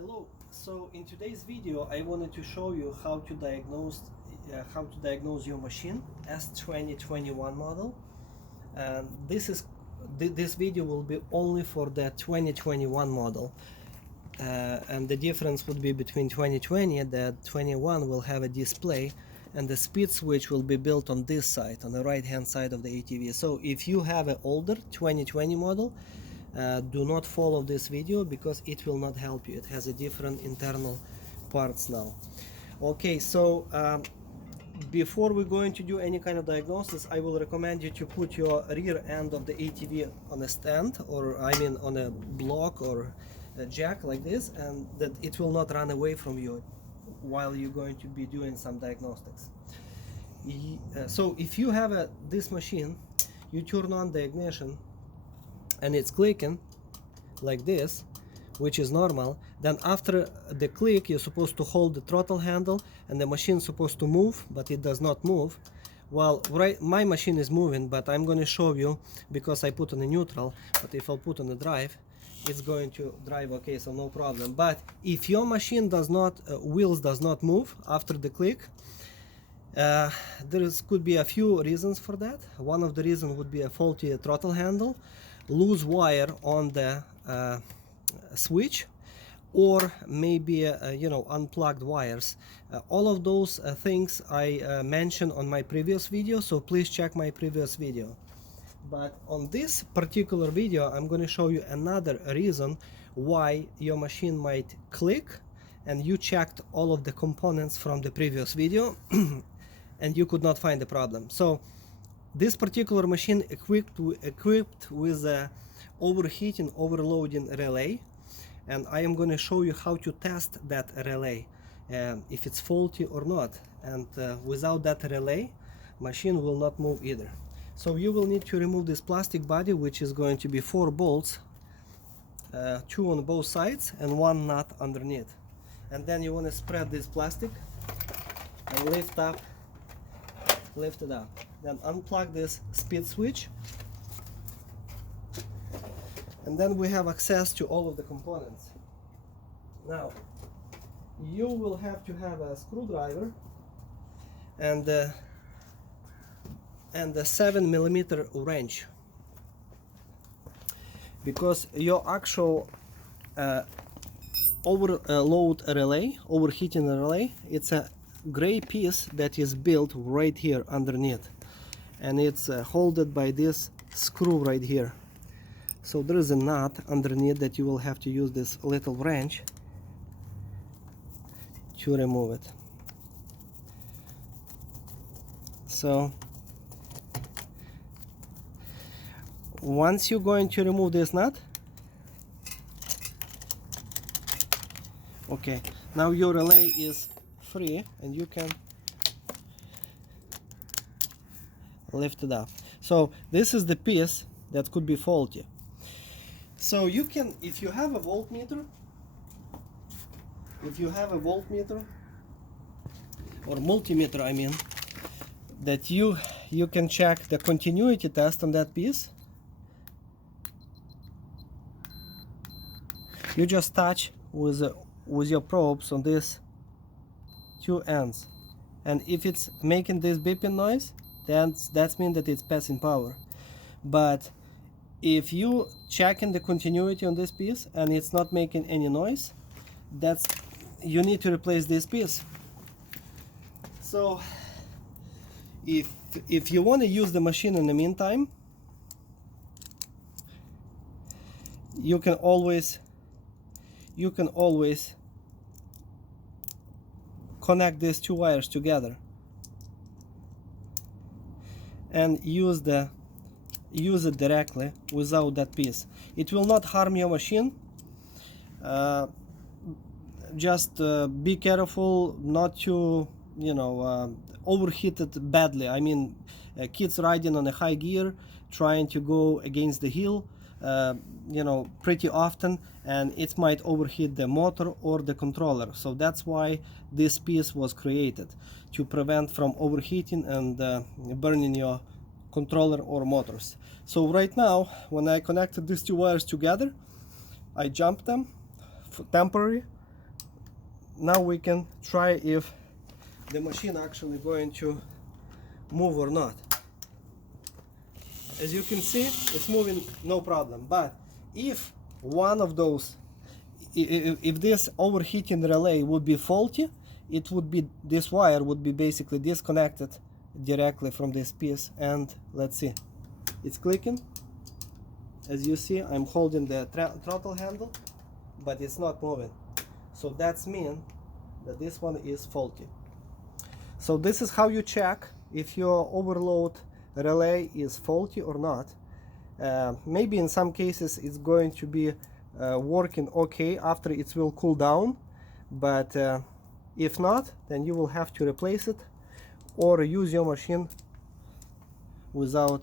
Hello. So in today's video I wanted to show you how to diagnose your machine S2021 model, and this video will be only for the 2021 model, and the difference would be between 2020 that 21 will have a display and the speed switch will be built on this side, on the right hand side of the ATV. So if you have an older 2020 model, do not follow this video because it will not help you. It has a different internal parts now. Okay, so before we're going to do any kind of diagnosis, I will recommend you to put your rear end of the ATV on a stand, or I mean on a block or a jack like this, and that it will not run away from you while you're going to be doing some diagnostics. So if you have this machine, you turn on the ignition and it's clicking like this, which is normal. Then after the click, you're supposed to hold the throttle handle and the machine's supposed to move, but it does not move. Well, my machine is moving, but I'm going to show you because I put on a neutral. But if I'll put on the drive, it's going to drive okay, so no problem. But if your machine does not wheels does not move after the click, there could be a few reasons for that. One of the reasons would be a faulty throttle handle, loose wire on the switch, or maybe unplugged wires. All of those things I mentioned on my previous video, so please check my previous video. But on this particular video I'm going to show you another reason why your machine might click, and you checked all of the components from the previous video and you could not find the problem. So this particular machine equipped with a overheating overloading relay, and I am going to show you how to test that relay, if it's faulty or not. And without that relay, machine will not move either. So you will need to remove this plastic body, which is going to be 4 bolts, 2 on both sides and 1 nut underneath. And then you want to spread this plastic and lift it up. Then unplug this speed switch, and then we have access to all of the components. Now you will have to have a screwdriver and a 7mm wrench, because your actual overheating relay, it's a gray piece that is built right here underneath, and it's held by this screw right here. So there is a nut underneath that you will have to use this little wrench to remove it. So once you're going to remove this nut, okay, now your relay is free and you can lift it up. So this is the piece that could be faulty. So you can, if you have a voltmeter or multimeter, I mean, that you can check the continuity test on that piece. You just touch with your probes on this 2 ends, and if it's making this beeping noise, then that means that it's passing power. But if you checking the continuity on this piece and it's not making any noise, you need to replace this piece. So if you want to use the machine in the meantime, you can always connect these 2 wires together and use it directly without that piece. It will not harm your machine. Just be careful not to overheat it badly. I mean, kids riding on a high gear trying to go against the hill, pretty often, and it might overheat the motor or the controller. So that's why this piece was created, to prevent from overheating and burning your controller or motors. So right now, when I connected these 2 wires together, I jumped them for temporary, now we can try if the machine actually going to move or not. As you can see, it's moving no problem, but if one of those, if this overheating relay would be faulty, it would be, this wire would be basically disconnected directly from this piece. And let's see, it's clicking. As you see, I'm holding the throttle handle, but it's not moving. So that's mean that this one is faulty. So this is how you check if your overload relay is faulty or not. Maybe in some cases it's going to be working okay after it will cool down, but if not, then you will have to replace it or use your machine without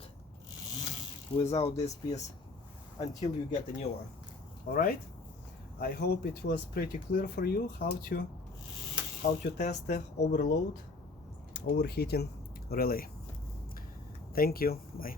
this piece until you get a new one. All right, I hope it was pretty clear for you how to test the overheating relay. Thank you. Bye.